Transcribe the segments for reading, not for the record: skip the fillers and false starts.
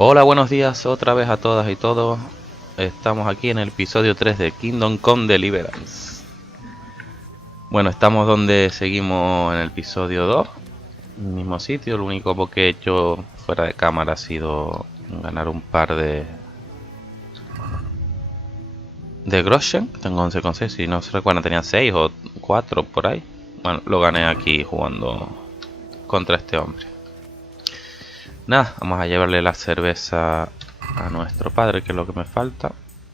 Hola, buenos días otra vez a todas y todos. Estamos aquí en el episodio 3 de Kingdom Come Deliverance. Bueno, estamos donde seguimos en el episodio 2. Mismo sitio, lo único que he hecho fuera de cámara ha sido ganar un par de groschen. Tengo 11,6, si no se recuerdan tenía 6 o 4 por ahí. Bueno, lo gané aquí jugando contra este hombre. Nada, vamos a llevarle la cerveza a nuestro padre, que es lo que me falta.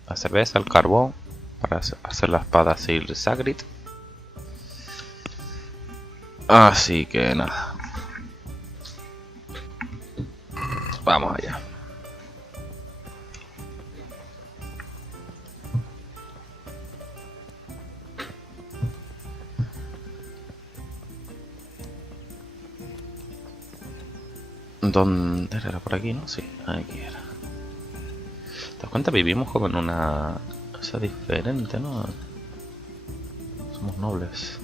La cerveza, el carbón, para hacer la espada Silver Sagrit. Así que nada. Vamos allá. ¿Dónde era? Por aquí, ¿no? Sí, aquí era. ¿Te das cuenta? Vivimos como en una cosa diferente, ¿no? Somos nobles.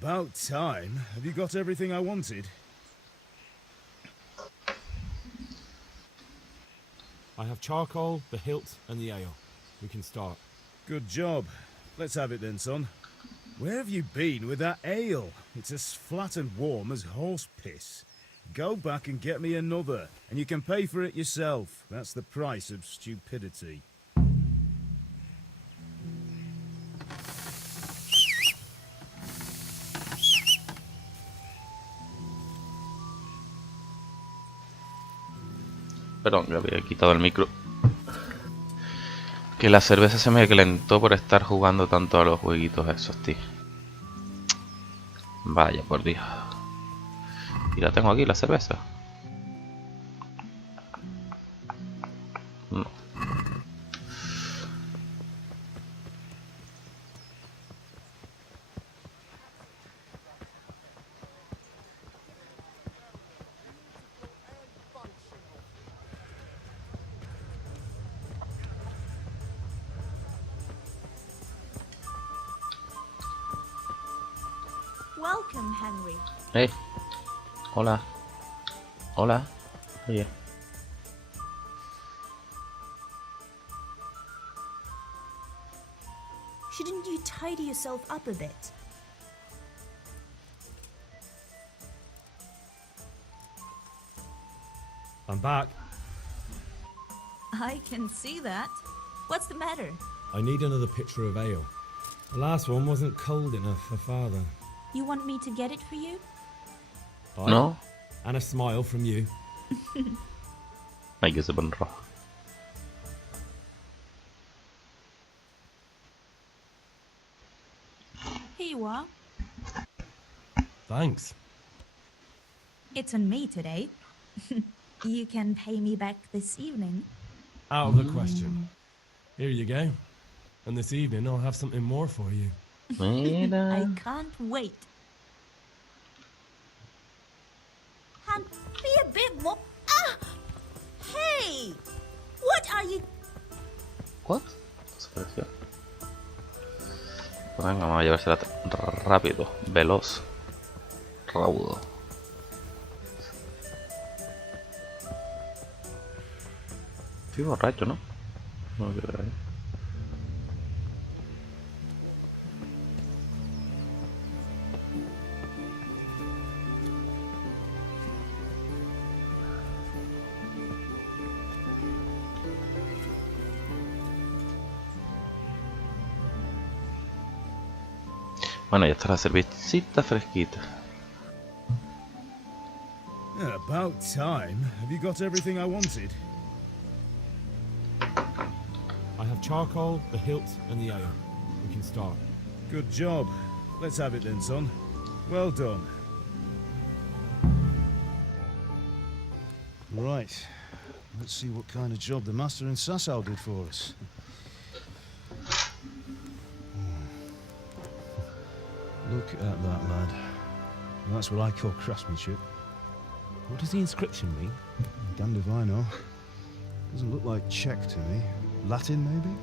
About time. Have you got everything I wanted? I have charcoal, the hilt, and the ale. We can start. Good job. Let's have it then, son. Where have you been with that ale? It's as flat and warm as horse piss. Go back and get me another, and you can pay for it yourself. That's the price of stupidity. Perdón, le había quitado el micro. Que la cerveza se me calentó por estar jugando tanto a los jueguitos esos, tío. Vaya, por Dios. Y la tengo aquí, la cerveza. No. Welcome, Henry. Hey. Hola. Hola. Oye. Shouldn't you tidy yourself up a bit? I'm back. I can see that. What's the matter? I need another pitcher of ale. The last one wasn't cold enough for Father. You want me to get it for you? Aye. No. And a smile from you. Ay, que se pone rojo. Here you are. Thanks. It's on me today. You can pay me back this evening. Out of the question. Here you go. And this evening I'll have something more for you. I Mira. can't wait. Han, be a bit more. Ah! Hey! What are you? What? Desapareció. Pues venga, vamos a llevársela rápido, veloz, raudo. Estoy borracho, ¿no? No quiero ver ahí. Bueno, ya está la cervecita fresquita. About time. Have you got everything I wanted? I have charcoal, the hilt, and the ale. We can start. Good job. Let's have it then, son. Well done. Right. Let's see what kind of job the master in Sasau did for us. Look at that, lad. That's what I call craftsmanship. What does the inscription mean? Damned if I know. Doesn't look like Czech to me. Latin, maybe?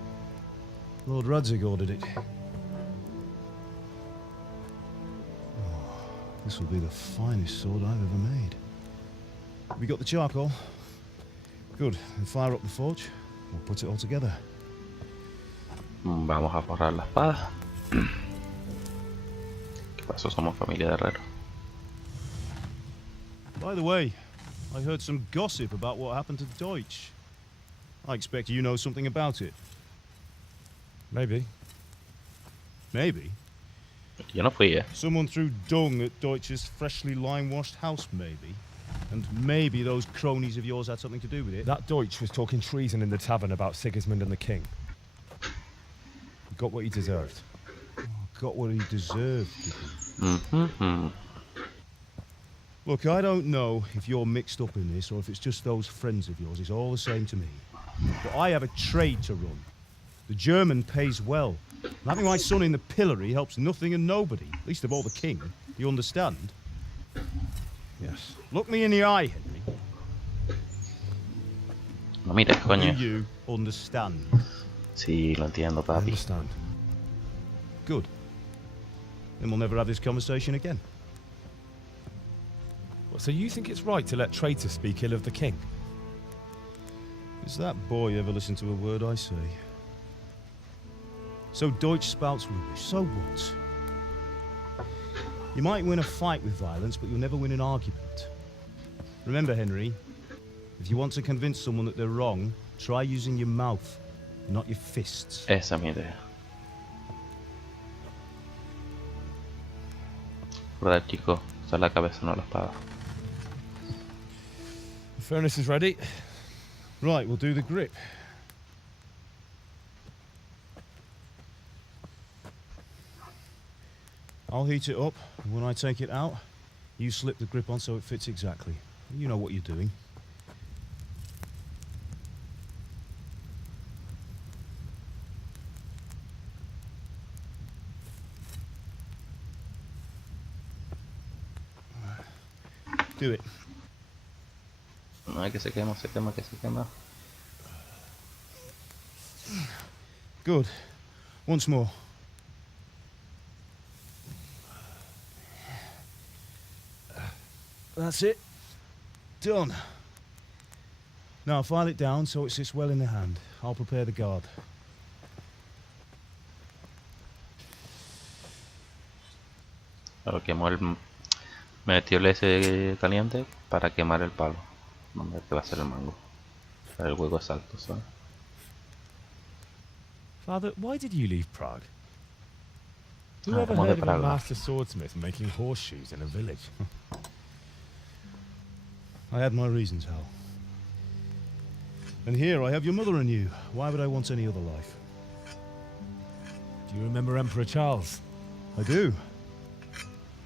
Lord Radzig ordered it. Oh, this will be the finest sword I've ever made. Have you got the charcoal? Good. Then fire up the forge. We'll put it all together. Vamos a forrar la espada. ¿Qué pasó? Somos familia de herrero. By the way, I heard some gossip about what happened to Deutsch. I expect you know something about it. Maybe. Maybe. Yo no fui, Someone threw dung at Deutsch's freshly lime-washed house, maybe. And maybe those cronies of yours had something to do with it. That Deutsch was talking treason in the tavern about Sigismund and the king. He got what he deserved. Oh, got what he deserved, did he? Mm-hmm. Look, I don't know if you're mixed up in this or if it's just those friends of yours. It's all the same to me. But I have a trade to run. The German pays well. And having my son in the pillory helps nothing and nobody, least of all the king. You understand? Yes. Look me in the eye, Henry. No mires, Do coño. you understand? Sí, lo entiendo, I papi. understand. Good. Then we'll never have this conversation again. So you think it's right to let traitors speak ill of the king? Does that boy ever listen to a word I say? So Deutsch spouts rubbish. So what? You might win a fight with violence, but you'll never win an argument. Remember, Henry, if you want to convince someone that they're wrong, try using your mouth, not your fists. Esa es mi idea. ¿Verdad, chico? Usar la cabeza, no la espada. The furnace is ready. Right, we'll do the grip. I'll heat it up, and when I take it out, you slip the grip on so it fits exactly. You know what you're doing. Do it. Ay, que se quema, se quema, que se quema. Good. Once more. That's it. Done. Now file it down so it sits well in the hand. I'll prepare the guard. Lo quemó el... Metió el ese caliente para quemar el palo. Donde que va a ser el mango. Para el hueco es alto, ¿sabes? Father, why did you leave Prague? Who Ah, ever como de heard of a Praga. master swordsmith making horseshoes in a village? I had my reasons, Hal. And here I have your mother and you. Why would I want any other life? Do you remember Emperor Charles? I do.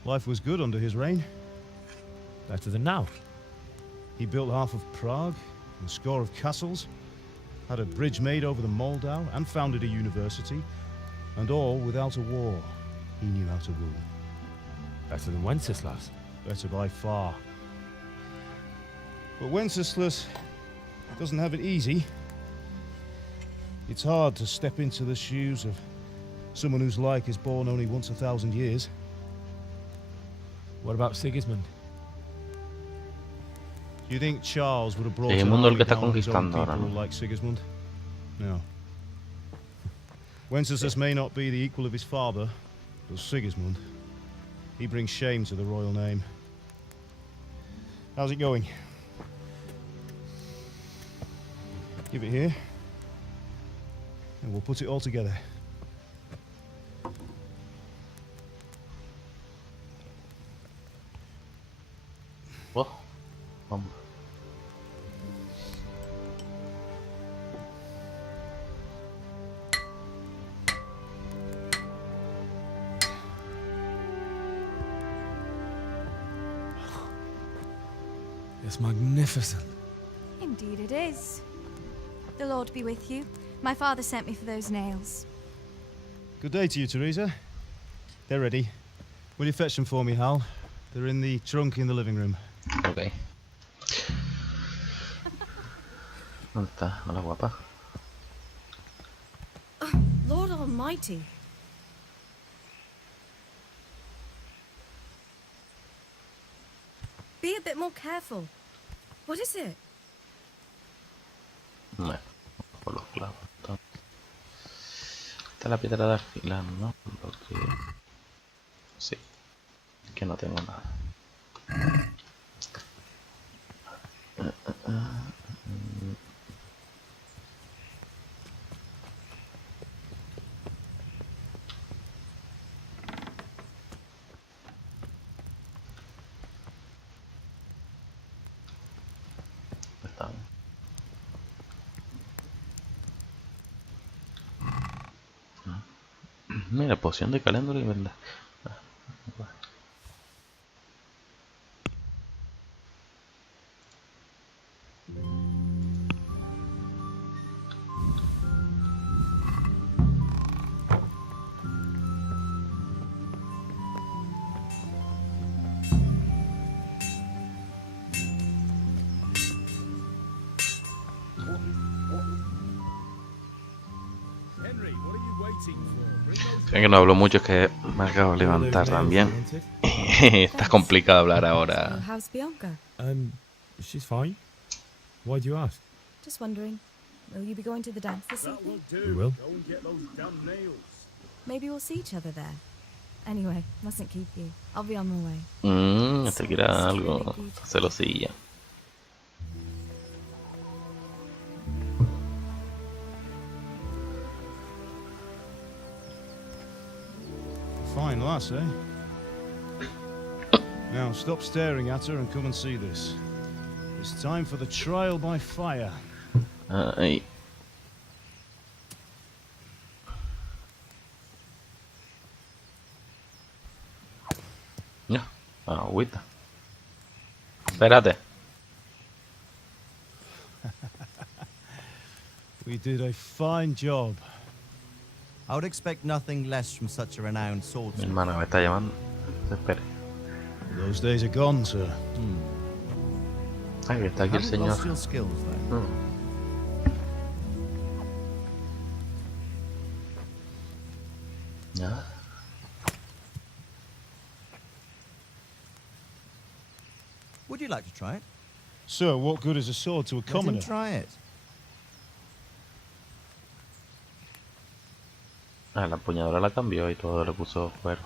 Life was good under his reign. Better than now. He built half of Prague, and a score of castles, had a bridge made over the Moldau, and founded a university, and all without a war. He knew how to rule. Better than Wenceslas. Better by far. But Wenceslas doesn't have it easy. It's hard to step into the shoes of someone whose like is born only once 1,000 years. What about Sigismund? Do you think Charles would have brought El an mundo el army que está down with his own conquistando ahora, people ¿no? like Sigismund? No. Wenceslas may not be the equal of his father, but Sigismund, he brings shame to the royal name. How's it going? Give it here, and we'll put it all together. Oh, vamos. It's magnificent. Indeed it is. The Lord be with you. My father sent me for those nails. Good day to you, Teresa. They're ready. Will you fetch them for me, Hal? They're in the trunk in the living room. Ok. ¿Dónde está? Hola, guapa. Lord Almighty. Be a bit more careful. What is it? Bueno, por los clavos. Entonces. Está la piedra de arcilán, ¿no? Porque... Sí. Que no tengo nada. Está. Mira, poción de caléndula y verdad. Henry, what are you waiting for? Bring those Creo que no hablo mucho, es que me acabo de levantar también. Está complicado hablar So, ahora. how's Bianca? She's fine. Why do you ask? Just wondering. Will you be going to the dance this That evening? will do. We will. Go and get those damn nails. Maybe we'll see each other there. Anyway, mustn't keep you. I'll be on my way. Este quiere algo celosilla. Fine lass, eh? Now stop staring at her and come and see this. It's time for the trial by fire. Ahí. Ya, agüita. Espérate. We did a fine job. I would expect nothing less from such a renowned Mi swordsman. hermana me está llamando. Espere. Those days are gone, sir. Ay, que está aquí el Haven't señor. lost your skills, though. Ya. Would you like to try it? Sir, what good is a sword to a Let him commoner? try it. Ah, la empuñadura la cambió y todo, le puso cuero.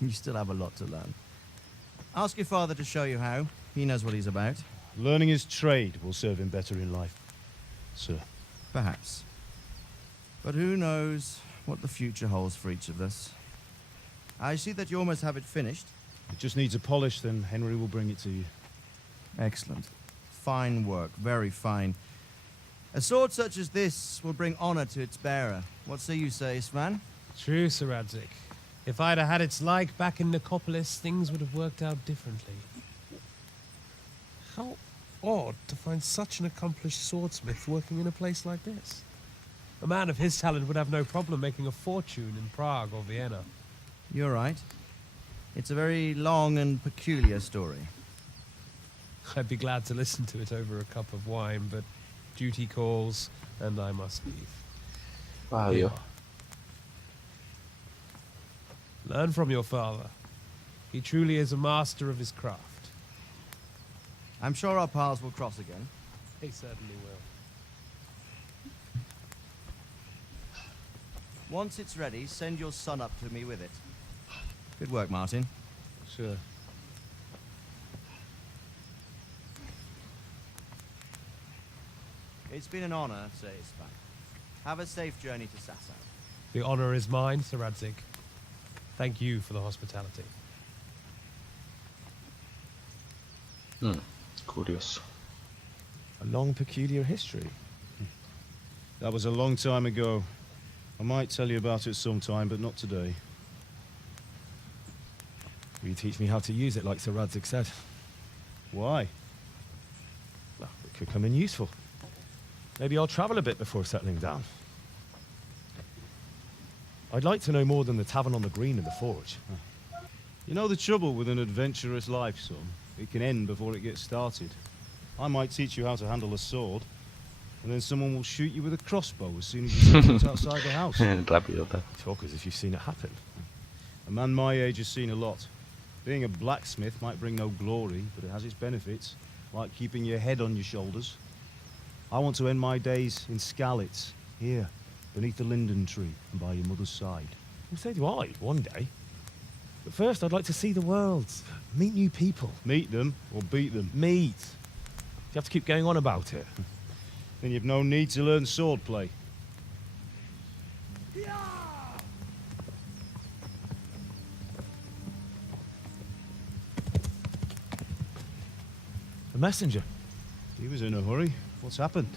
You still have a lot to learn. Ask your father to show you how. He knows what he's about. Learning his trade will serve him better in life, sir. Perhaps. But who knows what the future holds for each of us. I see that you almost have it finished. It just needs a polish, then Henry will bring it to you. Excellent. Fine work. Very fine. A sword such as this will bring honor to its bearer. What say you, Svan? True, Sir Radzik. If I'd have had its like back in Nicopolis, things would have worked out differently. How odd to find such an accomplished swordsmith working in a place like this. A man of his talent would have no problem making a fortune in Prague or Vienna. You're right. It's a very long and peculiar story. I'd be glad to listen to it over a cup of wine, but duty calls, and I must leave. Wow, Here yo. you are. Learn from your father. He truly is a master of his craft. I'm sure our paths will cross again. He certainly will. Once it's ready, send your son up to me with it. Good work, Martin. Sure. It's been an honor, Sir Ispan. Have a safe journey to Sasau. The honor is mine, Sir Radzik. Thank you for the hospitality. Curioso. A long, peculiar history. That was a long time ago. I might tell you about it sometime, but not today. Will you teach me how to use it like Sir Radzik said? Why? Well, it could come in useful. Maybe I'll travel a bit before settling down. I'd like to know more than the tavern on the green and the forge. You know the trouble with an adventurous life, son? It can end before it gets started. I might teach you how to handle a sword, and then someone will shoot you with a crossbow as soon as you step outside the house. Rápido, tal. Talk as if you've seen it happen. A man my age has seen a lot. Being a blacksmith might bring no glory, but it has its benefits, like keeping your head on your shoulders. I want to end my days in Skalitz, here, beneath the linden tree and by your mother's side. Well, so do I, one day. But first, I'd like to see the world. Meet new people. Meet them or beat them. Meet. You have to keep going on about it. Then you've no need to learn swordplay. A messenger. He was in a hurry. What's happened?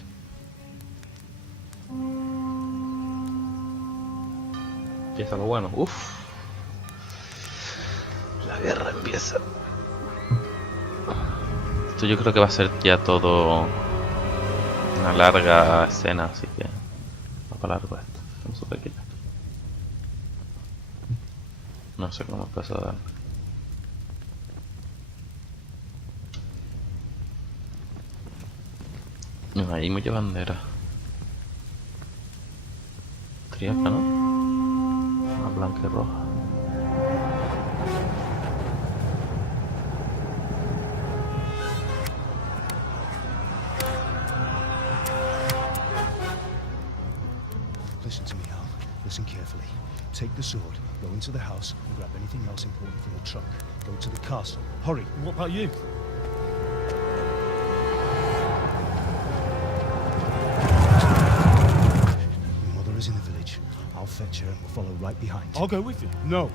Empieza lo bueno. Uf. La guerra empieza. Esto yo creo que va a ser ya todo una larga escena, así que va para largo esto. Vamos a quitar. No sé cómo empezó a dar. No, hay mucha bandera. Triaca, ¿no? Una blanca y roja. Listen to me, Al. Listen carefully. Take the sword, go into the house, and grab anything else important from the trunk. Go to the castle. Hurry. What about you? Your mother is in the village. I'll fetch her and we'll follow right behind. I'll go with you. No.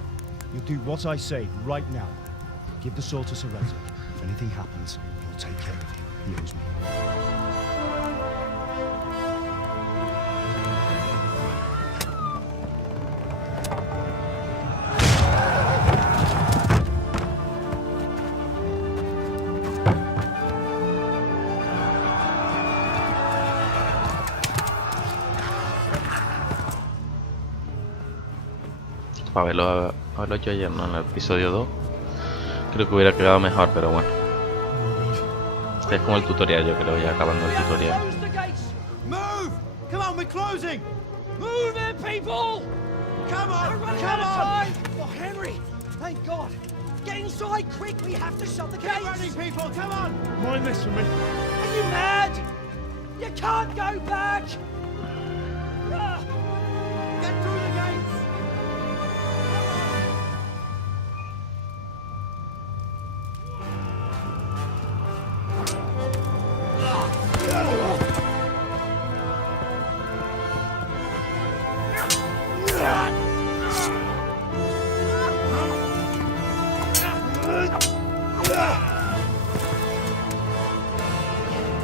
You'll do what I say right now. Give the sword to Sorrento. If anything happens, he'll take care of you. He owes me. Para haberlo hecho ayer, ¿no? En el episodio 2 creo que hubiera quedado mejor, pero bueno, este es como el tutorial, yo creo, ya acabando el tutorial. Move! Come on, we're closing! Move it, people! Come on! We're running Come out of on! time! Oh, Henry! Thank God! Get inside quick! We have to shut the Get gates! running, people! Come on! Mind this for me. Are you mad? You can't go back! Ah, Get through the gates!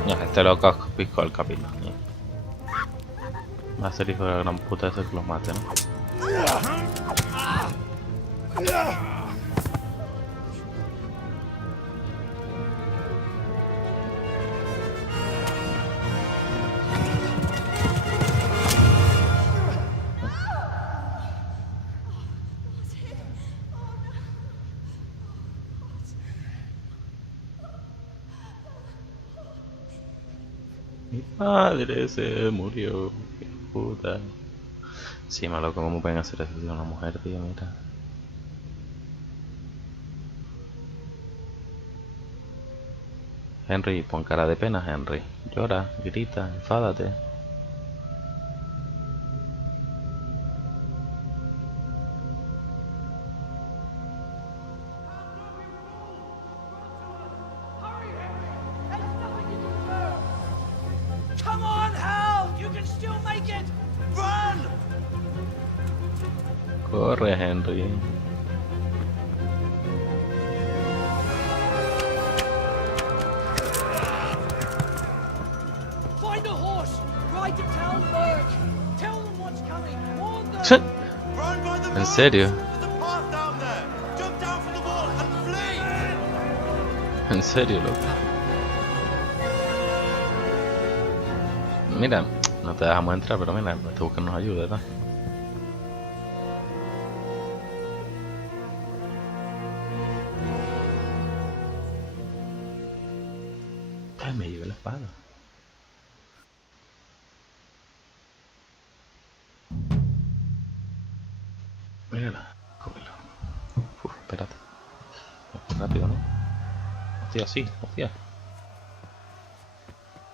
No, este loco pisco el capítulo. Va a ser hijo de la gran puta ese que los mate, ¿no? Mi padre se murió, qué puta. Sí, malo, ¿cómo pueden hacer eso a una mujer, tío? Mira. Henry, pon cara de pena, Henry. Llora, grita, enfádate. come on, Hal! You can still make it! Run! Corre, Henry. Find a horse! Ride to Talmberg! Tell them what's coming! Warn them! Run by the ¿En road! serio? There's a path down there! Jump down from the wall and flee! En serio, loco. Mira, no te dejamos entrar, pero mira, te buscan ayuda, ¿verdad? Ay, me llevé la espada. Mírala. Cógelo. Uf, espérate. Rápido, ¿no? Hostia, sí, hostia.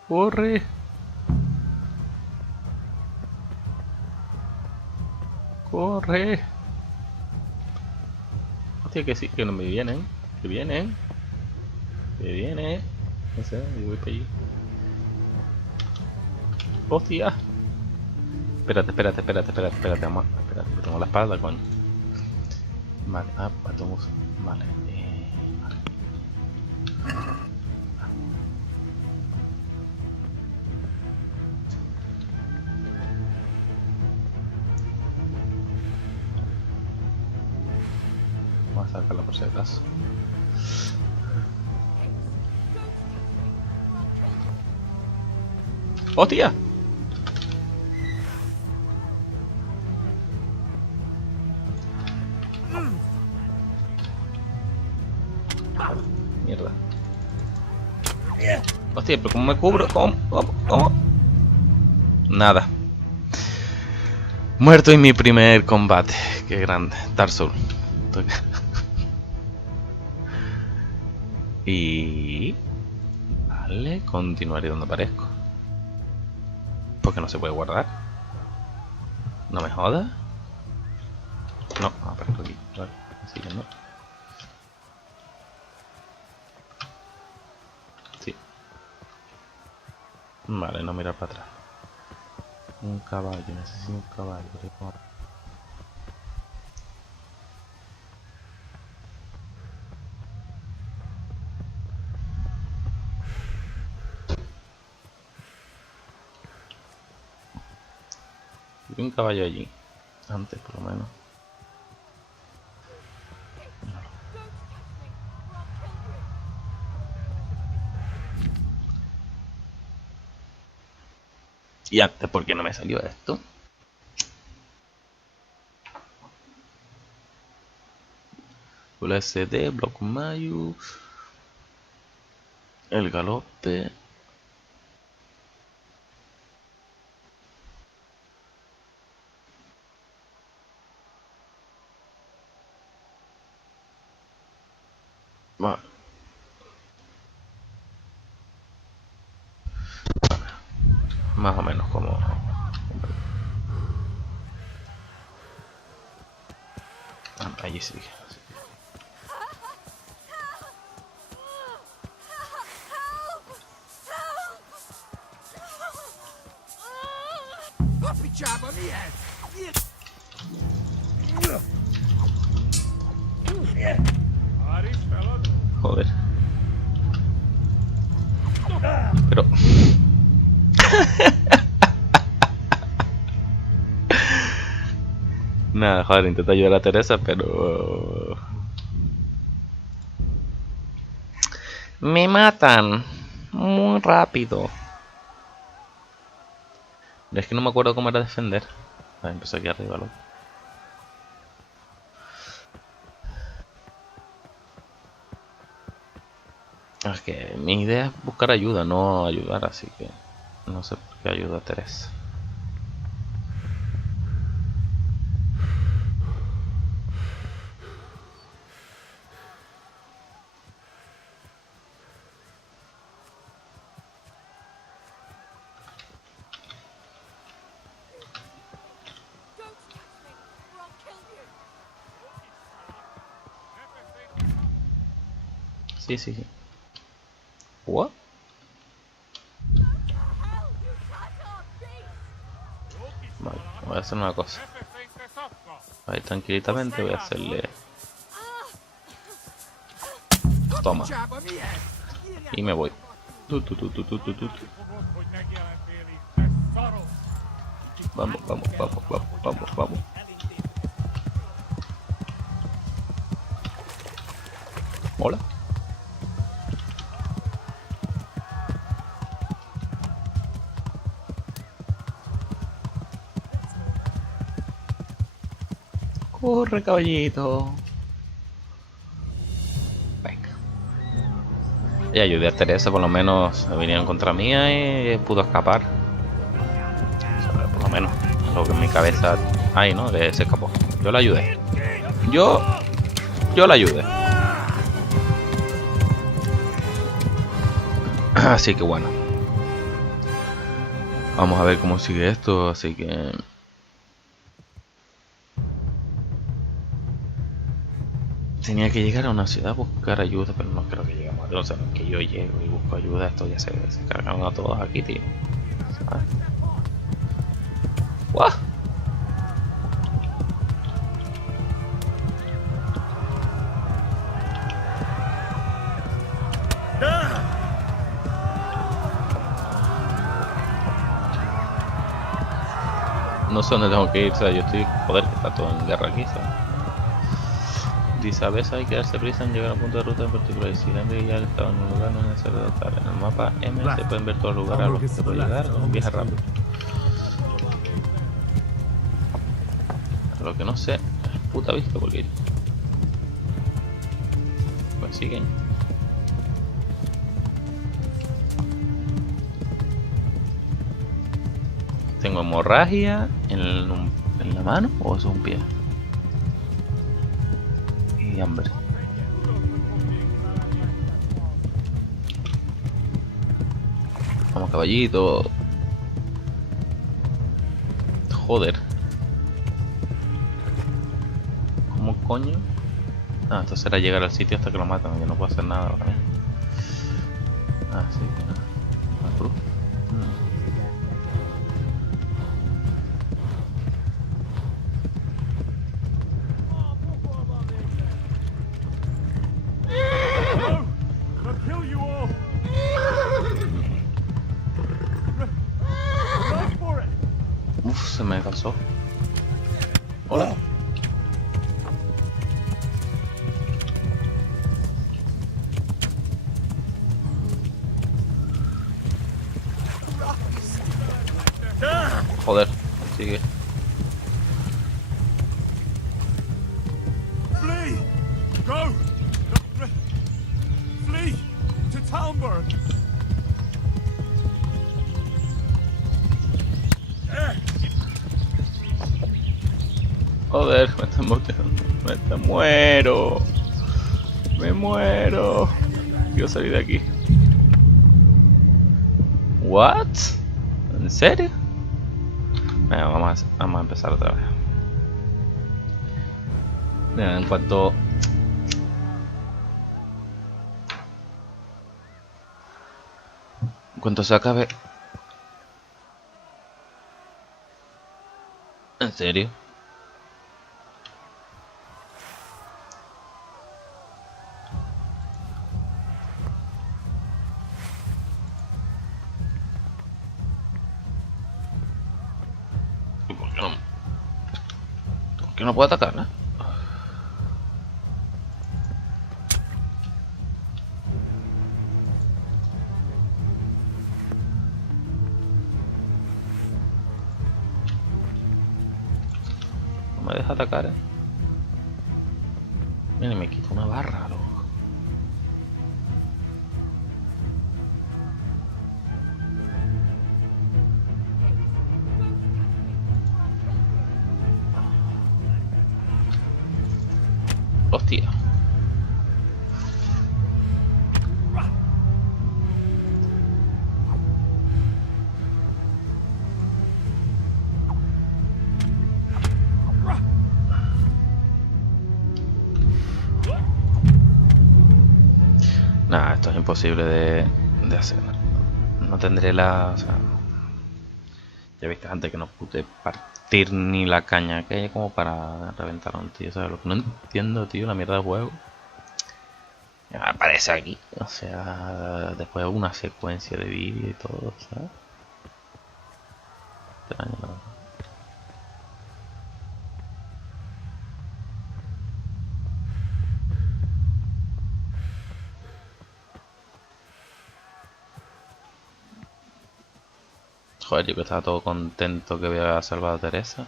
¡Corre! ¡Corre! Hostia, que sí, que no me vienen. Que vienen. Que viene. No sé, yo voy para allí. ¡Hostia! Espérate. Vamos. Espérate, que tengo la espalda, coño. Vale, vamos. Vale. Vale. Vamos a sacarla por si acaso. ¡Hostia! Mierda. Hostia, pero ¿cómo me cubro? ¿Cómo? Nada. Muerto en mi primer combate. Qué grande. Dark Souls. Y... Vale, continuaré donde aparezco. Porque no se puede guardar. No me jodas. No, aparezco aquí. Vale, así que no. Sí. Vale, no mirar para atrás. Un caballo, necesito un caballo. Vi un caballo allí. Antes, por lo menos. Y antes, ¿por qué no me salió esto? Full SD, block mayo. El galope. Vale. Más o menos como... allí sí. Joder. Pero... Nada, joder, intento ayudar a Teresa, pero... Me matan muy rápido. Es que no me acuerdo cómo era defender. Empezó aquí arriba, loco. Es que mi idea es buscar ayuda, no ayudar, así que no sé por qué ayudo a Teresa. Sí. ¿What? Vale, voy a hacer una cosa. Ahí tranquilamente voy a hacerle... Toma. Y me voy. Vamos. Hola. Corre, caballito. Venga. Y ayudé a Teresa, por lo menos vinieron contra mía y pudo escapar. O sea, por lo menos lo que en mi cabeza hay, ¿no? Que se escapó. Yo la ayudé. Yo la ayudé. Así que bueno. Vamos a ver cómo sigue esto, así que... Tenía que llegar a una ciudad a buscar ayuda, pero no creo que lleguemos a... O sea, que yo llego y busco ayuda, esto ya se cargaron a todos aquí, tío. ¿Sabes? ¡Guau! No sé dónde tengo que ir, o sea, yo estoy... Joder, que está todo en guerra aquí, ¿sabes? Dice, a veces hay que darse prisa en llegar a un punto de ruta en particular. Y si la gente ya estaba en un lugar, no es necesario adaptar. En el mapa M se pueden ver todos los lugares a los que se puede llegar con un viaje rápido. Lo que no sé es puta vista porque... Pues siguen. ¿Tengo hemorragia en la mano o eso es un pie? Y hambre. Vamos, caballito. Joder. ¿Cómo coño? Ah, esto será llegar al sitio hasta que lo matan. Yo no puedo hacer nada ahora mismo. Ah, sí, nada. Una cruz. Uf, se me cansó. Hola. Joder, sigue. Flee! Go! Flee to Talmberg! Joder, me muero. Me muero. Quiero salir de aquí. What? ¿En serio? Venga, vamos a empezar otra vez. Mira, en cuanto se acabe. ¿En serio? ¿Y por qué no? ¿Por qué no puedo atacar, no? No me deja atacar, Mira, me quita una barra, loco. Hostia. Nah, esto es imposible de hacer. No tendré la... O sea, ya viste antes que no pude partir ni la caña que hay como para reventar a un tío. ¿Sabes? Lo que no entiendo, tío, la mierda de juego. Ya aparece aquí. O sea, después de una secuencia de vídeo y todo, ¿sabes? Extraño, la verdad. Joder, yo que estaba todo contento que había salvado a Teresa.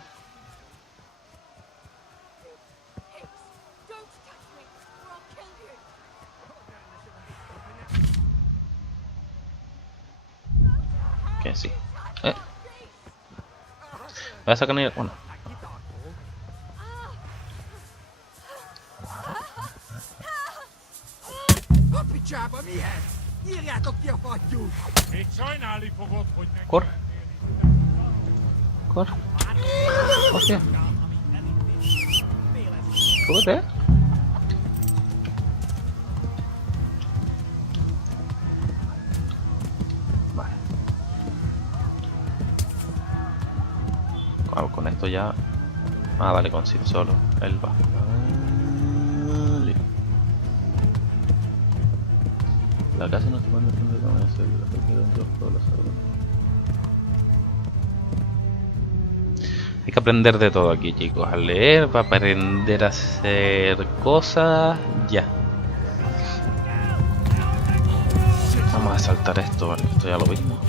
Don't touch me, or I'll kill you. Que sí. Voy a sacar ni... Bueno. Picsába mihez? Írjátok ki a fattyút! Még sajnálni fogod, hogy meg... Corre. Corre. Hostia. Corre. Vale. Con esto ya... Ah, vale, con Sid solo. Él va. Vale. La casa no se manda siempre con eso y la porque dentro de todos los árboles. Hay que aprender de todo aquí, chicos. A leer, para aprender a hacer cosas. Ya. Vamos a saltar esto, vale. Esto ya lo vimos.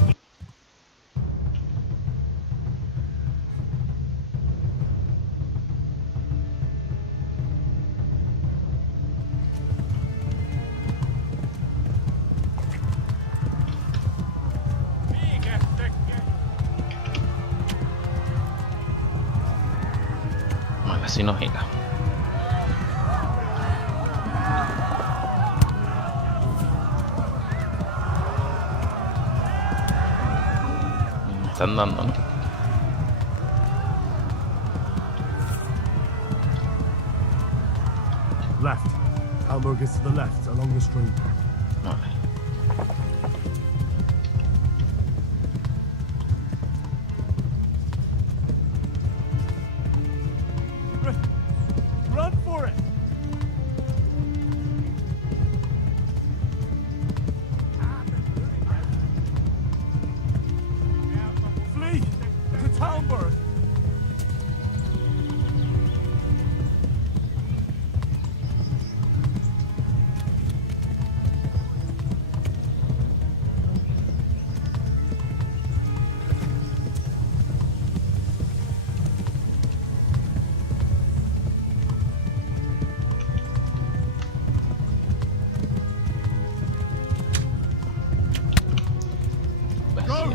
Así nos gira. Me están dando, ¿no? Left. Hamburg is to the left, along the stream. Vale. Run for it! Flee to Talmberg!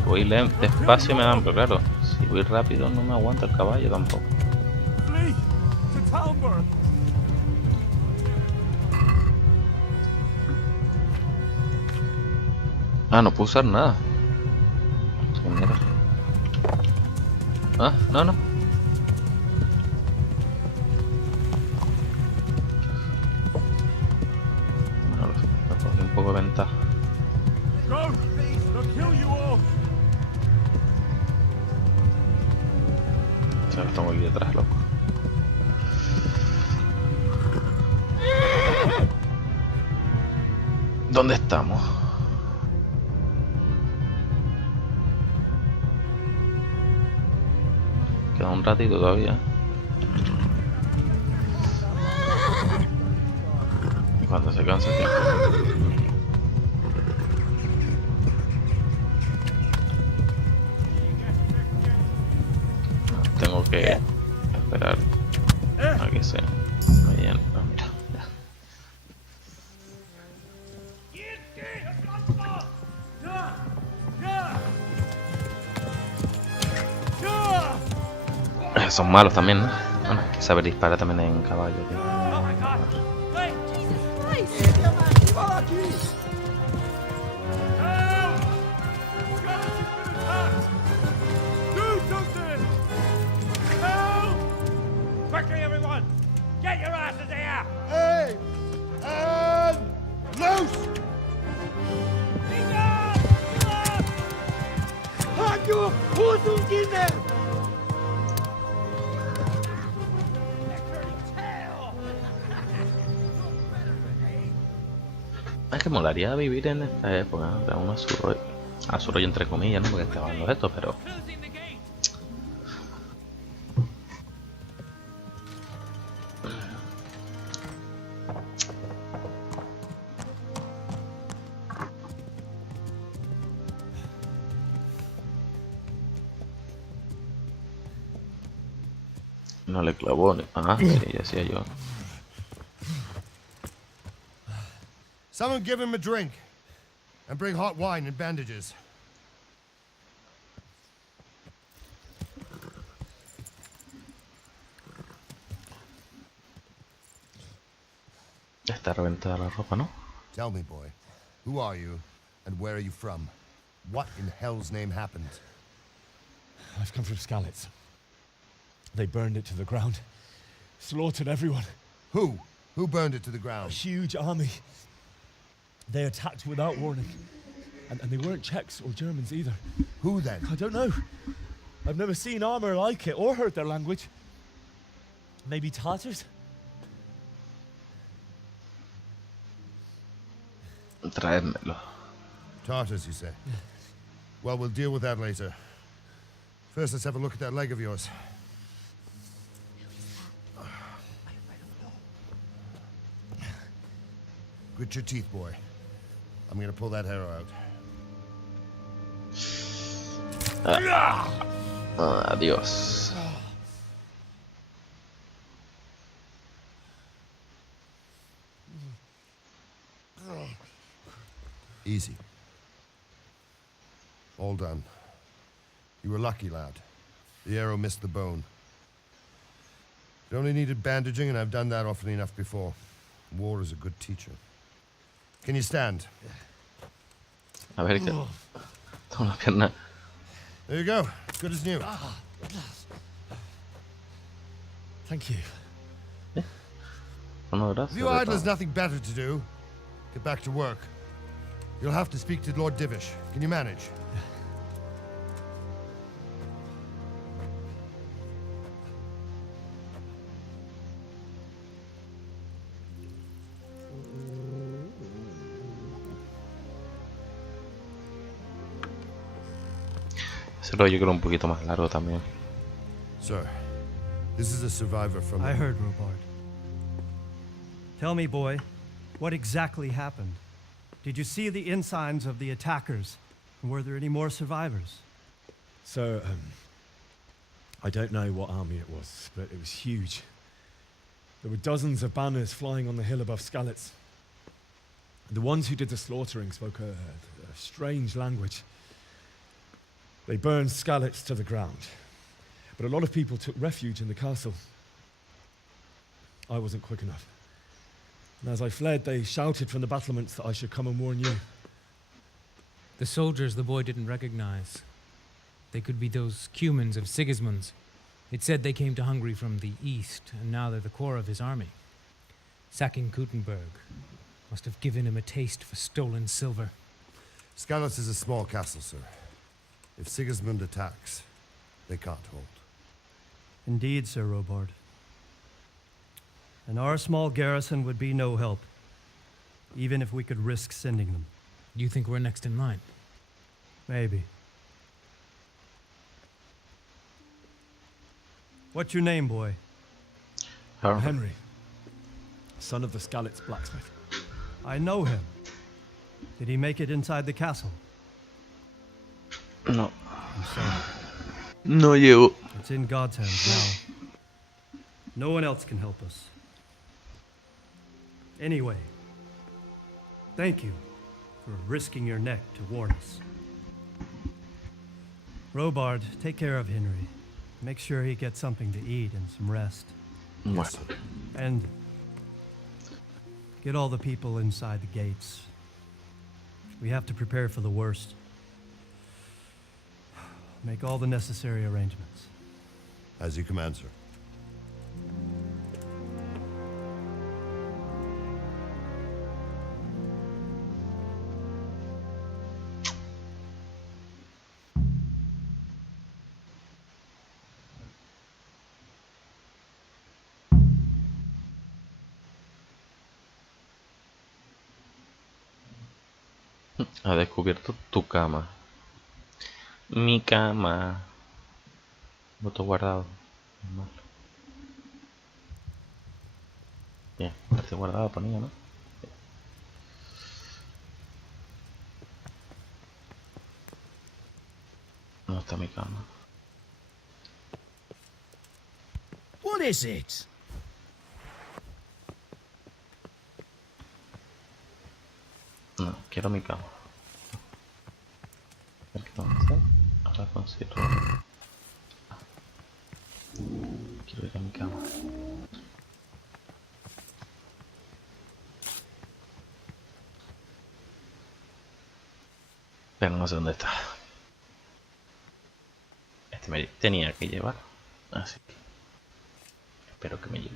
Si voy despacio me dan, pero claro, si voy rápido no me aguanta el caballo tampoco. Flee to Talmberg! Ah, no puedo usar nada. Qué mierda. Ah, no, no. Bueno, lo cogí un poco de ventaja. Go! They'll kill you all! Ya estamos aquí detrás, loco. ¿Dónde estamos? Queda un ratito todavía. Y cuando se cansa tiempo. Tengo que esperar a que se vayan. Ah, mira, ya. Son malos también, ¿no? Bueno, hay que saber disparar también en caballo, tío. Oh my god! Wait! Christ! Help! Skeleton's been attacked! Do something! Help! Quickly, everyone! Get your asses here! Hey! And loose! Haku! Who's in there? Es que molaría vivir en esta época, ¿no? Cada uno a su rollo entre comillas, ¿no? Porque estaban los estos, pero... No le clavó ni... Ah, sí, decía yo. Someone give him a drink. And bring hot wine and bandages. está reventada la ropa, ¿no? Tell me, boy, who are you, and where are you from? What in hell's name happened? I've come from Skalitz. They burned it to the ground. Slaughtered everyone. Who? Who burned it to the A ground? huge army. They attacked without warning. And they weren't Czechs or Germans either. Who then? I don't know. I've never seen armor like it or heard their language. Maybe Tatars? Traédmelo. Tartars, you say? Well, we'll deal with that later. First, let's have a look at that leg of yours. Grit your teeth, boy. I'm gonna pull that hair out. Adiós. Easy. All done. You were lucky, lad. The arrow missed the bone. It only needed bandaging, and I've done that often enough before. War is a good teacher. Can you stand? A ver, que... Toma la pierna. There you go. Good as new. Thank you. No, gracias. If you idlers nothing better to do, get back to work. You'll have to speak to Lord Divish. Can you manage? Ese rollo creo un poquito más largo también. Sir, this is a survivor from... I heard, Robard. Tell me, boy, what exactly happened? Did you see the ensigns of the attackers? And were there any more survivors? So, I don't know what army it was, but it was huge. There were dozens of banners flying on the hill above Skalitz. The ones who did the slaughtering spoke a strange language. They burned Skalitz to the ground. But a lot of people took refuge in the castle. I wasn't quick enough. And as I fled, they shouted from the battlements that I should come and warn you. The soldiers the boy didn't recognize. They could be those Cumans of Sigismund's. It said they came to Hungary from the east, and now they're the core of his army. Sacking Kuttenberg must have given him a taste for stolen silver. Skalitz is a small castle, sir. If Sigismund attacks, they can't hold. Indeed, Sir Robard. And our small garrison would be no help, even if we could risk sending them. You think we're next in line? Maybe. What's your name, boy? Henry, son of the Skalitz blacksmith. I know him. Did he make it inside the castle? No. I'm sorry. No llego. It's in God's hands now. No one else can help us. Anyway, thank you for risking your neck to warn us. Robard, take care of Henry. Make sure he gets something to eat and some rest. Bueno. And get all the people inside the gates. We have to prepare for the worst. Make all the necessary arrangements. As you command, sir. Ha descubierto tu cama. Mi cama. Voto guardado. Mal. Bien, parece guardado ponía, ¿no? No está mi cama. What is it? No, quiero mi cama. A ver qué tengo que hacer. Ahora consigo. Quiero ir a mi cama. Pero no sé dónde está. Este me tenía que llevar. Así que espero que me lleve.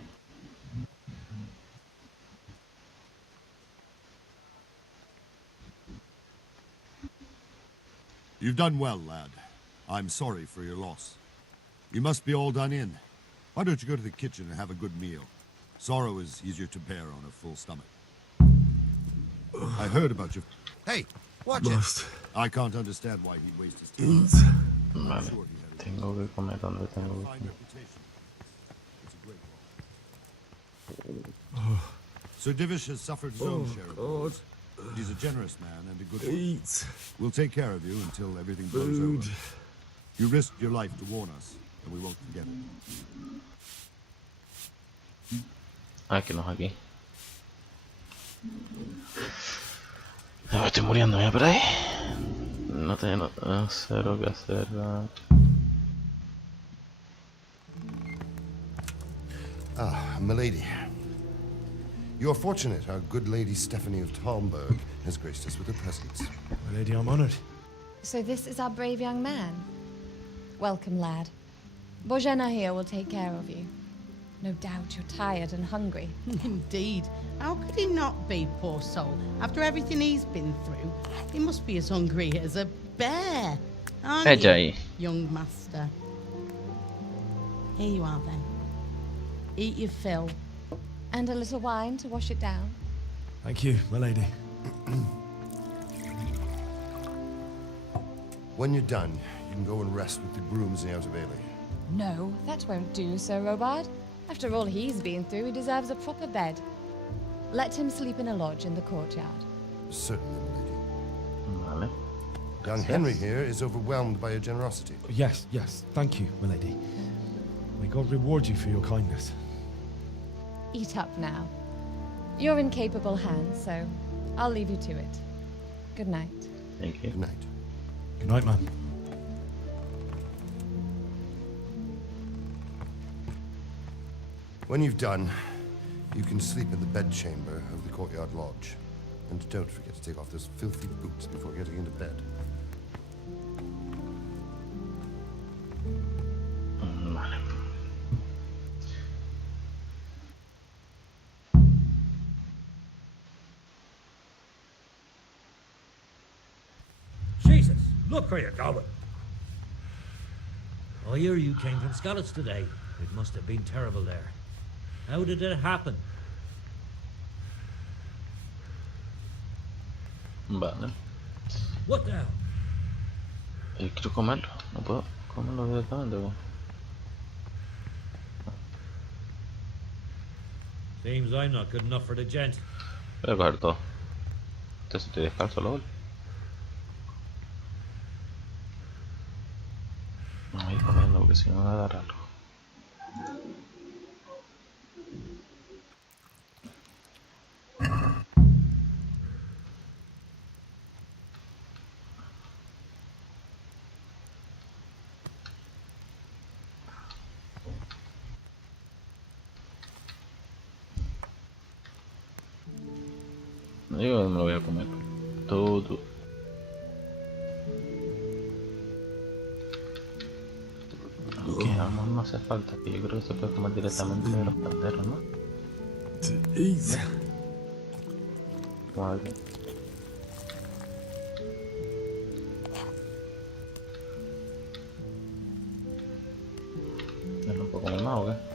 You've done well, lad. I'm sorry for your loss. You must be all done in. Why don't you go to the kitchen and have a good meal? Sorrow is easier to bear on a full stomach. I heard about you. Hey, watch it. I can't understand why he'd waste his time. Vale. Tengo que comer donde tengo que Fine comer. reputation. It's a great one. Sir Divish has suffered his own share of wounds. But he's a generous man and a good one. We'll take care of you until everything blows over. You risked your life to warn us, and we won't forget it. Ah, que no es aquí. Me estoy muriendo, mira por ahí. No tengo cero que hacer. Ah, milady. You're fortunate our good lady Stephanie of Talmberg has graced us with her presence. My lady, I'm honored. So this is our brave young man. Welcome, lad. Bojena here will take care of you. No doubt you're tired and hungry. Indeed. How could he not be, poor soul? After everything he's been through, he must be as hungry as a bear. Aren't you, young master? Here you are, then. Eat your fill. And a little wine to wash it down. Thank you, my lady. When you're done, you can go and rest with the grooms in the Outer Bailey. No, that won't do, Sir Robard. After all he's been through, he deserves a proper bed. Let him sleep in a lodge in the courtyard. Certainly, my lady. Vale. Young Henry here is overwhelmed by your generosity. Yes, yes. Thank you, my lady. May God reward you for your kindness. Eat up now. You're in capable hands, so I'll leave you to it. Good night. Thank you. Good night. Good night, man. When you've done, you can sleep in the bedchamber of the courtyard lodge. And don't forget to take off those filthy boots before getting into bed. Vale. Jesus, look where you're going. I hear you came from Scallots today. It must have been terrible there. How did it happen? Vale. What now? Quiero comerlo. No puedo comerlo directamente. Seems I'm not good enough for the gent. Voy a coger todo. Entonces estoy descalzo luego. No voy comiendo porque si no me va a dar algo. Yo me lo voy a comer todo. Aunque vamos, no hace falta, que yo creo que se puede comer directamente de los panderos, ¿no? Vamos a ver. ¿No puedo comer más o qué?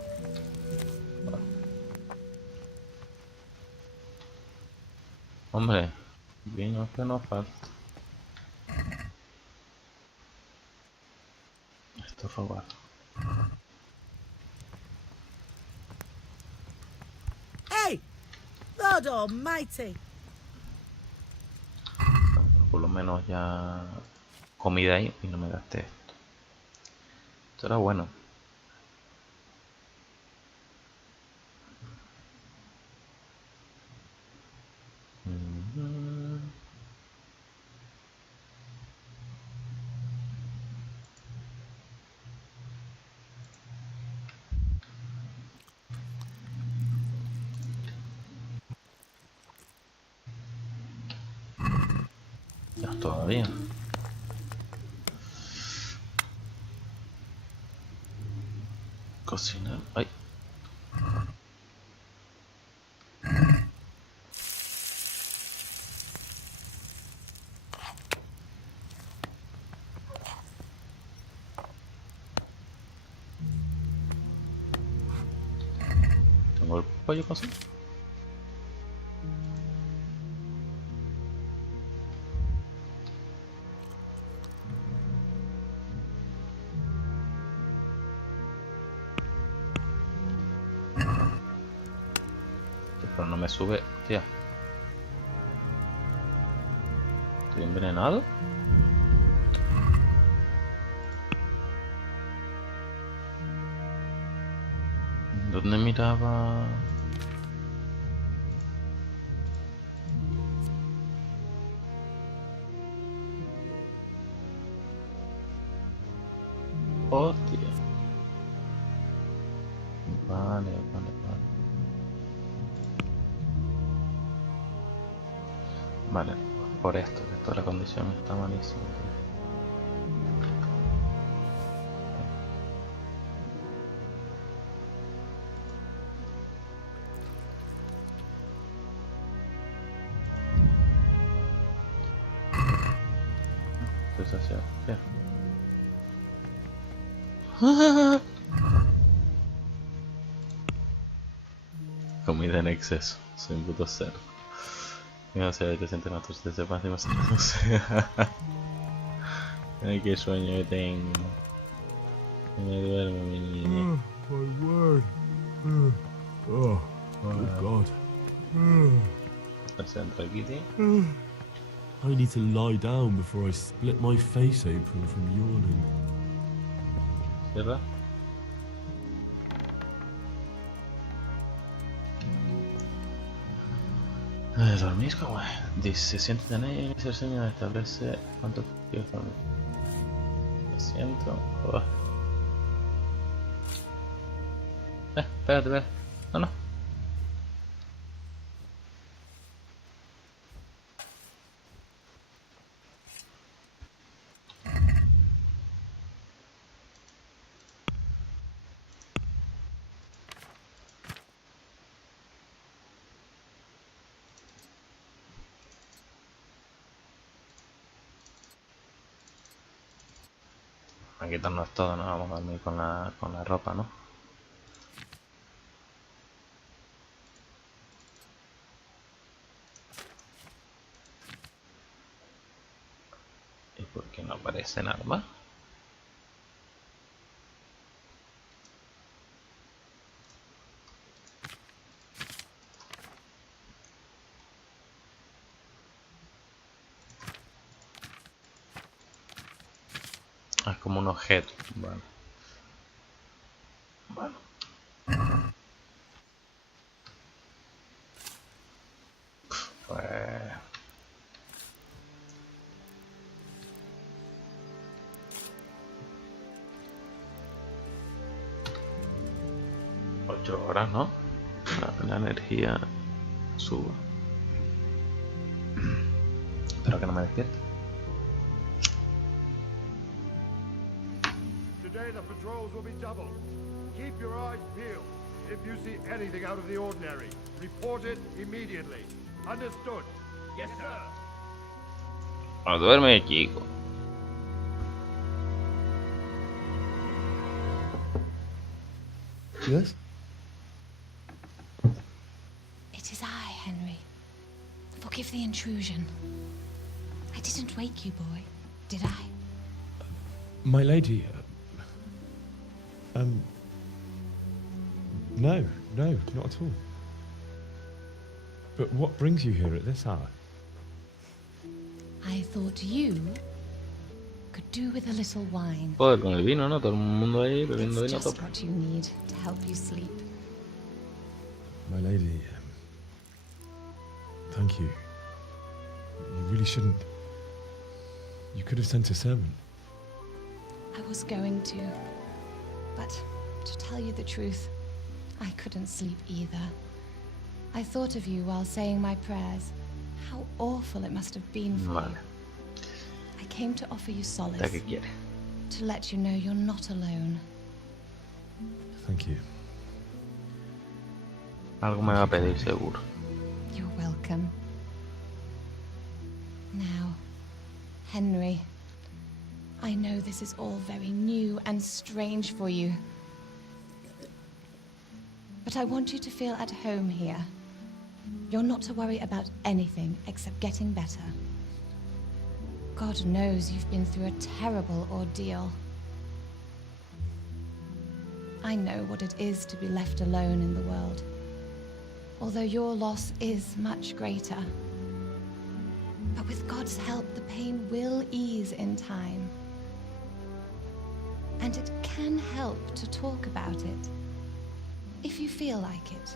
Hombre, vino que no falta. Esto es robar. Hey! Lord Almighty! Por lo menos ya comida ahí y no me gasté esto. Esto era bueno. Ya todavía. Cocinar. Ay. Tengo el pollo cocido. Pero no me sube, tía. ¿Estoy envenenado? ¿Dónde miraba? Hostia. Vale. Vale, por esto, que toda la condición está malísima. Sensación, ¿qué? Comida en exceso, soy un puto cerdo. No sé, te sientes más, te sepas demasiado. No sé. Ay, qué sueño que tengo. Me duermo, mi niña. My word. Oh, good God. Tercer, tranquilo. I need to lie down before I split my face open from yawning. ¿Cierra? Dormir como dice, siente tener ese sueño establece cuánto quieres dormir. Me siento. Oh. Espérate. No. A quitarnos todo, ¿no? Vamos a dormir con la ropa, ¿no? ¿Y por qué no aparece nada más? Es como un objeto. Bueno. Pues... Ocho horas, ¿no? La energía sube. Espero que no me despierte. Today the patrols will be doubled. Keep your eyes peeled. If you see anything out of the ordinary, report it immediately. Understood? Yes, sir. Ah, duerme, chico. Yes? It is I, Henry. Forgive the intrusion. I didn't wake you, boy, did I? My lady. No, not at all. But what brings you here at this hour? I thought you could do with a little wine. Joder, con el vino, ¿no? Todo el mundo ahí bebiendo It's vino just top. what you need to help you sleep. My lady, thank you. You really shouldn't. You could have sent a servant. I was going to, but to tell you the truth, I couldn't sleep either. I thought of you while saying my prayers. How awful it must have been for you. I came to offer you solace, ¿Qué quiere? to let you know you're not alone. Thank you. Algo me va a pedir seguro. You're welcome. Now, Henry, I know this is all very new and strange for you. But I want you to feel at home here. You're not to worry about anything except getting better. God knows you've been through a terrible ordeal. I know what it is to be left alone in the world, although your loss is much greater. But with God's help, the pain will ease in time. And it can help to talk about it, if you feel like it.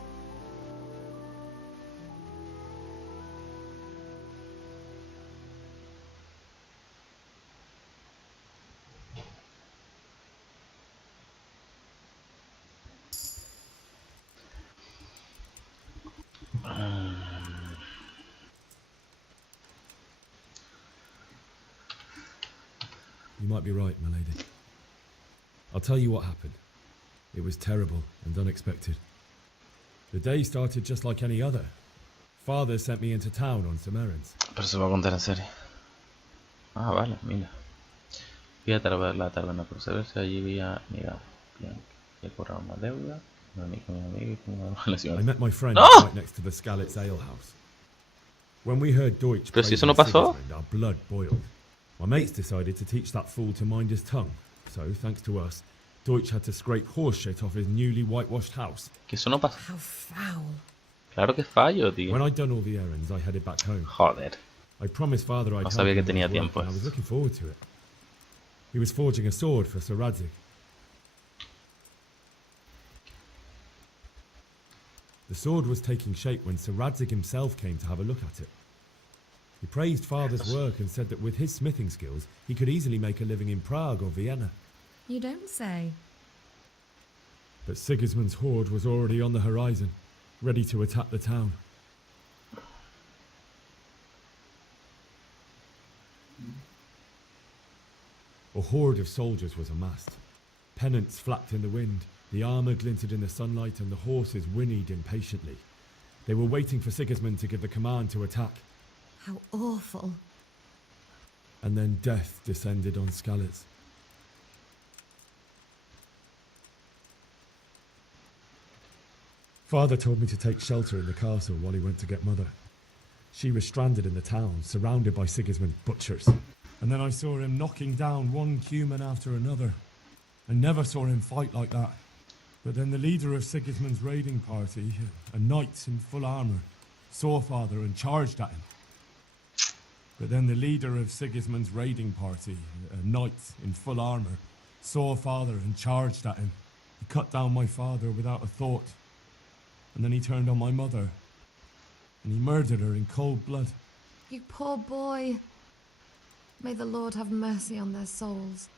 You might be right, my lady. I'll tell you what happened. It was terrible and unexpected. The day started just like any other. Father sent me into town on some errands. Pero se va a contar en serie. Ah, vale, mira. Fui a la taberna por saber si allí había... Mira, bien. He cobrado una deuda. I met my friend right next to the Skalitz Ale House. When we heard Deutsch Pero si eso praising no pasó. Sigismund, our blood boiled. My mates decided to teach that fool to mind his tongue. So, thanks to us, Deutsch had to scrape horse shit off his newly whitewashed house. Que eso no pasó. How foul. Claro que fallo, tío. When I'd done all the errands, I headed back home. Joder. I promised Father I'd No help sabía que him with tenía his work, tiempo. and I was looking forward to it. He was forging a sword for Sir Radzig. The sword was taking shape when Sir Radzig himself came to have a look at it. He praised Father's work and said that with his smithing skills, he could easily make a living in Prague or Vienna. You don't say. But Sigismund's horde was already on the horizon, ready to attack the town. A horde of soldiers was amassed. Pennants flapped in the wind, the armour glinted in the sunlight, and the horses whinnied impatiently. They were waiting for Sigismund to give the command to attack. How awful. And then death descended on Skalitz. Father told me to take shelter in the castle while he went to get Mother. She was stranded in the town, surrounded by Sigismund's butchers. And then I saw him knocking down one human after another. I never saw him fight like that. But then the leader of Sigismund's raiding party, a knight in full armour, saw Father and charged at him. But then the leader of Sigismund's raiding party, a knight in full armour, saw Father and charged at him. He cut down my father without a thought. And then he turned on my mother. And he murdered her in cold blood. You poor boy. May the Lord have mercy on their souls.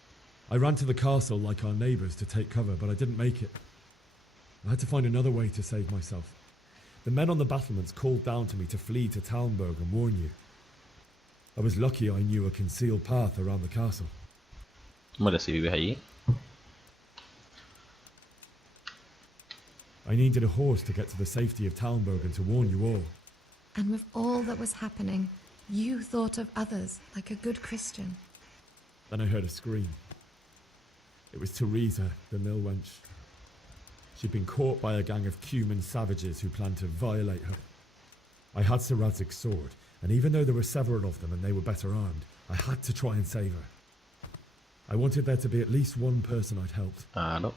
I ran to the castle like our neighbours to take cover, but I didn't make it. I had to find another way to save myself. The men on the battlements called down to me to flee to Talmberg and warn you. I was lucky I knew a concealed path around the castle. Bueno, si vives allí. I needed a horse to get to the safety of Talmberg and to warn you all. And with all that was happening, you thought of others like a good Christian. Then I heard a scream. It was Teresa, the mill wench. She'd been caught by a gang of Cuman savages who planned to violate her. I had Sir Radzig's sword, and even though there were several of them and they were better armed, I had to try and save her. I wanted there to be at least one person I'd helped. No.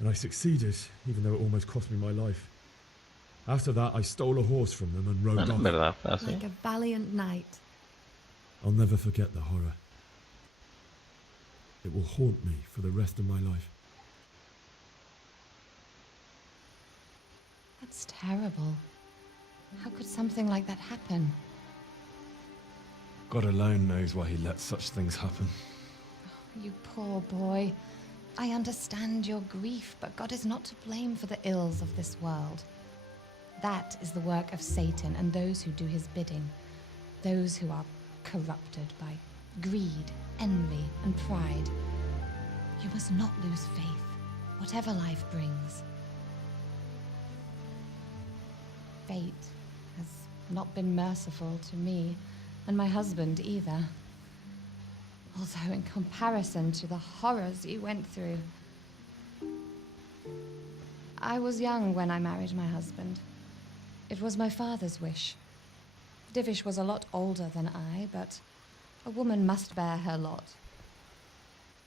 And I succeeded, even though it almost cost me my life. After that, I stole a horse from them and rode off. ¿Verdad? Así. Like a valiant knight. I'll never forget the horror. It will haunt me for the rest of my life. That's terrible. How could something like that happen? God alone knows why he lets such things happen. You poor boy. I understand your grief, but God is not to blame for the ills of this world. That is the work of Satan and those who do his bidding. Those who are corrupted by greed, envy, and pride. You must not lose faith. whatever life brings. Fate has not been merciful to me and my husband either. Although in comparison to the horrors you went through. I was young when I married my husband. It was my father's wish. Divish was a lot older than I, but a woman must bear her lot.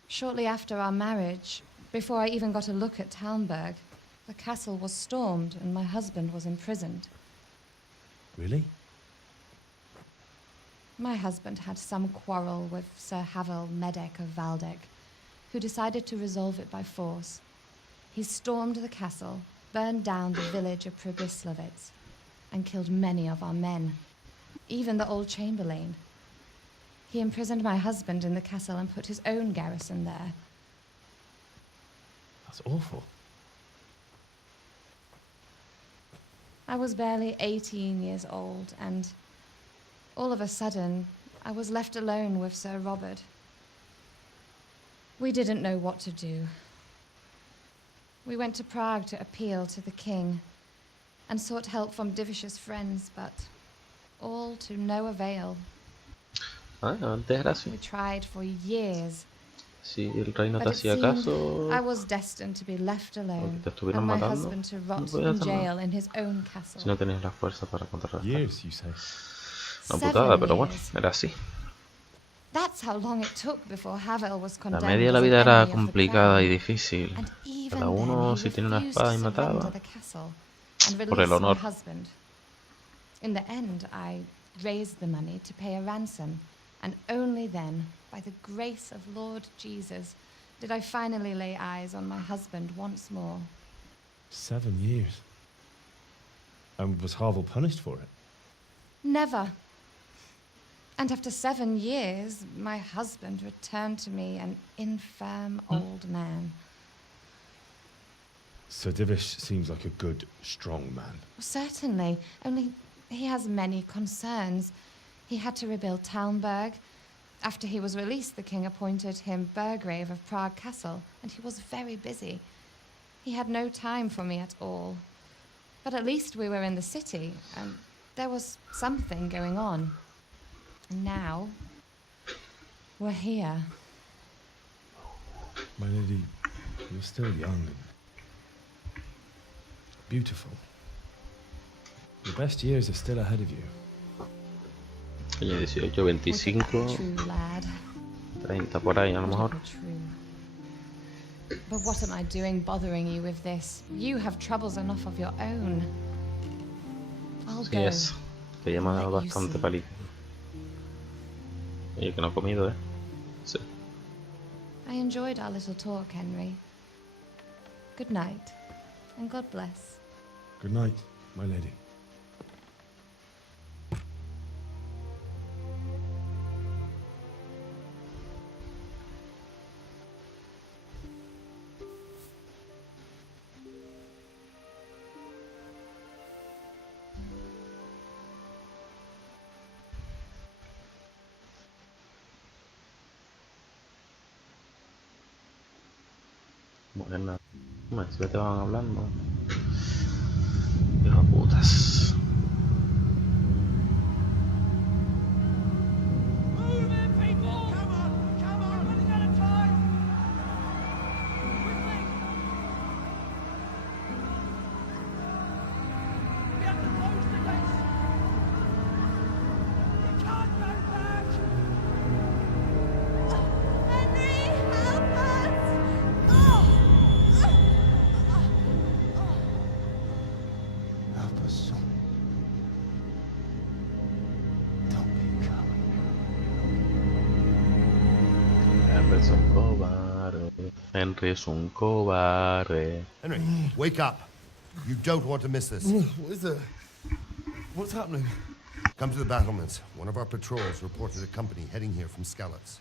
Shortly after our marriage, before I even got a look at Talmberg, the castle was stormed and my husband was imprisoned. Really? My husband had some quarrel with Sir Havel Medek of Valdek, who decided to resolve it by force. He stormed the castle, burned down the village of Pribyslavitz, and killed many of our men, even the old chamberlain. He imprisoned my husband in the castle and put his own garrison there. That's awful. I was barely 18 years old, and all of a sudden, I was left alone with Sir Robert. We didn't know what to do. We went to Prague to appeal to the king and sought help from Divish's friends, but all to no avail. We tried for years. Si el reino te But it hacía seemed caso, I was destined to be left alone, te estuvieron and my matando, husband to rot podías in hacer jail nada. in his own castle. Si no tenías la fuerza para contrarrestar. Years, you say? Una 7 putada, pero bueno, years. era así. That's how long it took before Havel was La condemned media de la as an vida era enemy of the complicada crown. y difícil. And even Cada uno, then, si he tiene una refused espada y to surrender mataba, the castle and por el release my honor. husband. In the end, I raised the money to pay a ransom, and only then, by the grace of Lord Jesus, did I finally lay eyes on my husband once more. 7 years. And was Havel punished for it? Never. And after 7 years, my husband returned to me an infirm old man. Sir Divish seems like a good, strong man. Certainly, only he has many concerns. He had to rebuild Talmberg. After he was released, the king appointed him Burgrave of Prague Castle, and he was very busy. He had no time for me at all. But at least we were in the city, and there was something going on. And now, we're here. My lady, you're still young and beautiful. Your best years are still ahead of you. Tenía 18, 25, True, lad. 30 por ahí a lo mejor. True. But what am I doing bothering you with this? You have troubles enough of your own. I'll Sí go. es, que ya me ha dado Let you bastante see. palito. Oye, que no he comido, ¿eh? Sí. I enjoyed our little talk, Henry. Good night, and God bless. Good night, my lady. Bueno, si te van hablando. Hijo de putas. Henry es un cobarde. Henry, wake up. You don't want to miss this. What is it? What's happening? Come to the battlements. One of our patrols reported a company heading here from Skalitz.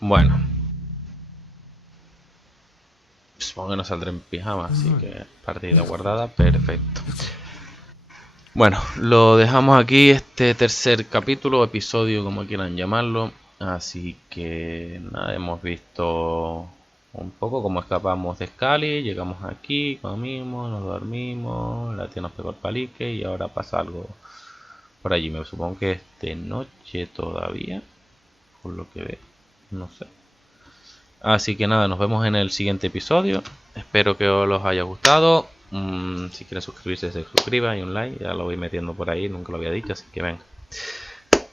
Bueno. Supongo que no saldré en pijama, así que partida guardada, perfecto. Bueno, lo dejamos aquí, este tercer capítulo, episodio, como quieran llamarlo. Así que nada, hemos visto un poco cómo escapamos de Scully, llegamos aquí, comimos, nos dormimos, la tía nos pegó el palique y ahora pasa algo por allí. Me supongo que es de noche todavía, por lo que veo, no sé. Así que nada, nos vemos en el siguiente episodio. Espero que os haya gustado. Si quieren suscribirse, se suscriban y un like. Ya lo voy metiendo por ahí, nunca lo había dicho, así que venga.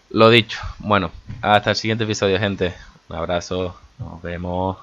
Lo dicho. Bueno, hasta el siguiente episodio, gente. Un abrazo. Nos vemos.